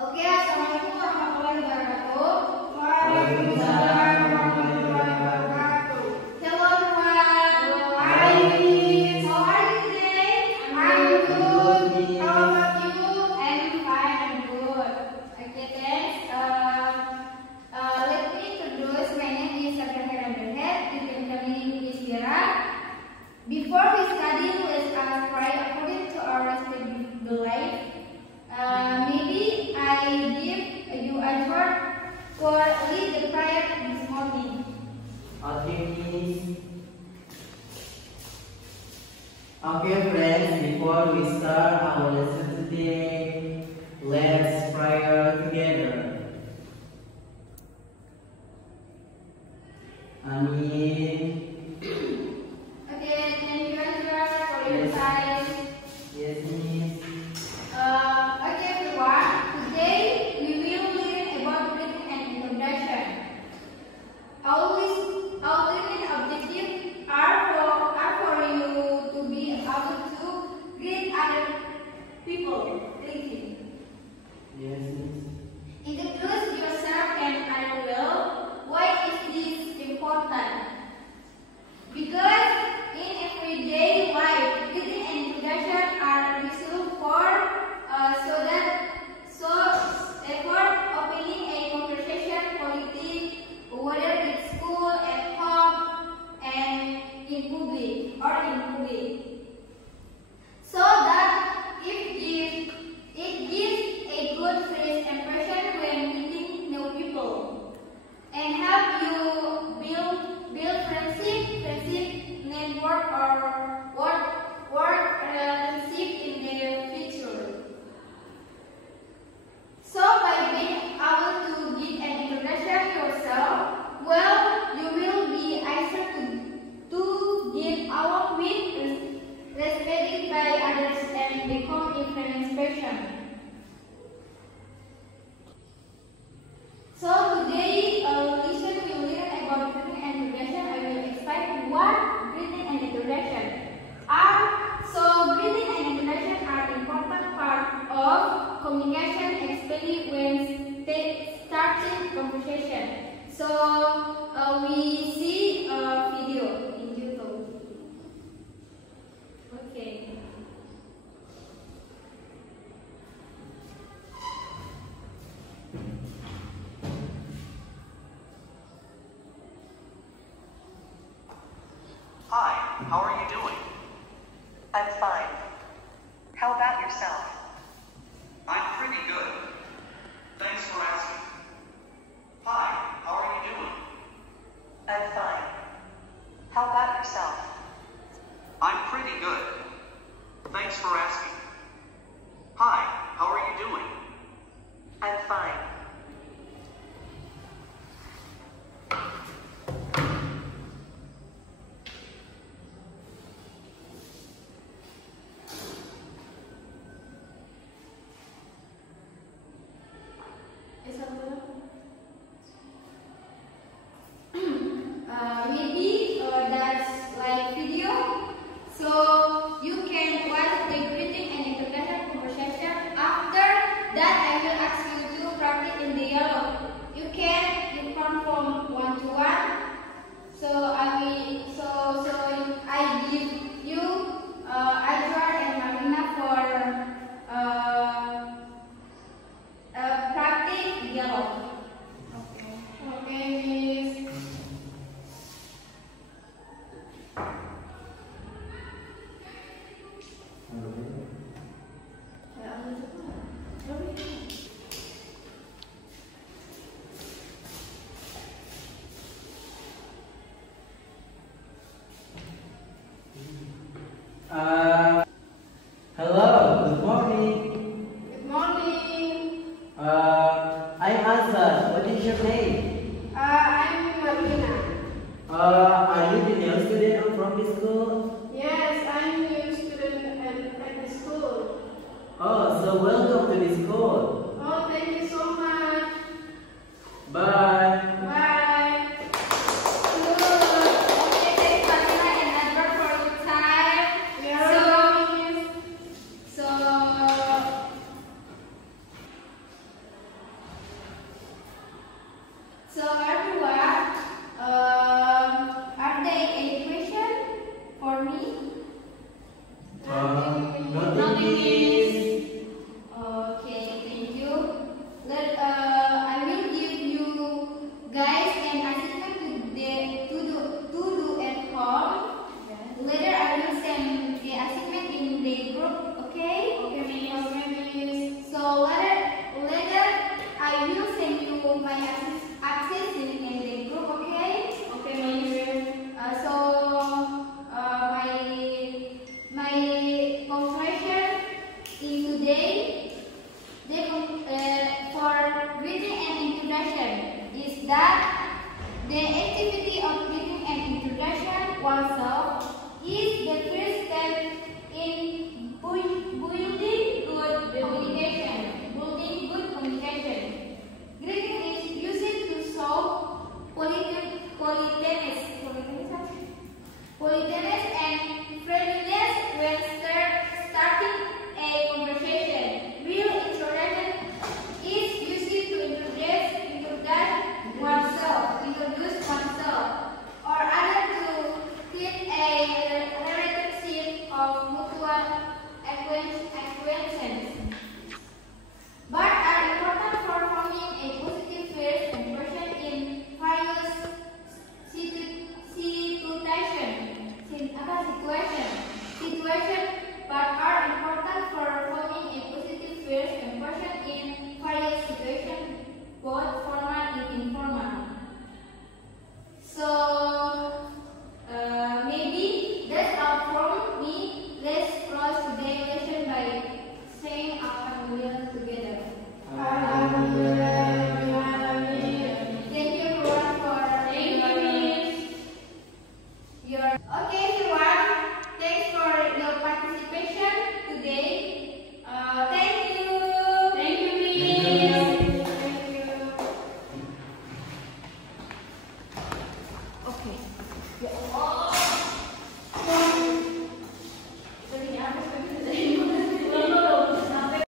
Oke, assalamualaikum warahmatullahi wabarakatuh. Waalaikumsalam warahmatullahi wabarakatuh. Hello everyone. Hi. How are you today? I'm good. How about you? I'm fine. I'm good. Okay, thanks. Let me introduce. My name is Sabrina Randerhead. You can call me Miss Vera. Before we study, let us pray according to our respective belief. Maybe I give you a word for lead the prayer this morning. Okay, Miss. Okay, friends. Before we start our lesson today, let's pray together. Amin. Okay, thank you Ezra for your time. Yes, Miss. Okay everyone, today we will learn about reading and introduction. Our learning objectives are for you to be able to greet other people. Reading. Yes, Miss. Introduce yourself and other well. Why is this important? Because in everyday life, greeting and introduction are useful for effort opening a conversation, politics, whether it's school, at home, and in public. So that it gives a good first impression when meeting new people and help you build friendship, network, or work relationship in the future. So by being able to give an introduction yourself, well, you will be able to give out with respected by others and become influence person. So today, listen will learn about greeting and introduction. I will explain what greeting and introduction are. So greeting and introduction are important part of communication, especially when starting conversation. So we see a video in YouTube. Okay. Hi, how are you doing? I'm fine. How about yourself? I'm pretty good. Thanks for asking. Hi, how are you doing? I'm fine. How about yourself? I'm pretty good. Thanks for asking. Hi, how are you doing? I'm fine. Maybe that's like video, so you can watch the greeting and introduction conversation. After that, I will ask you to practice in dialogue. You confirm one to one. So I give you Azwar and Marina for practice dialogue. Okay, Miss. Hello, good morning. Good morning. I'm Azhar. What is your name? I'm Marina. Are you the new student from the school? Yes, I'm new student at the school. Oh, so welcome to the school. Oh, thank you so much. Bye. Bye. Good. Okay, thanks Marina and Edward for your time. So person in various situations, both for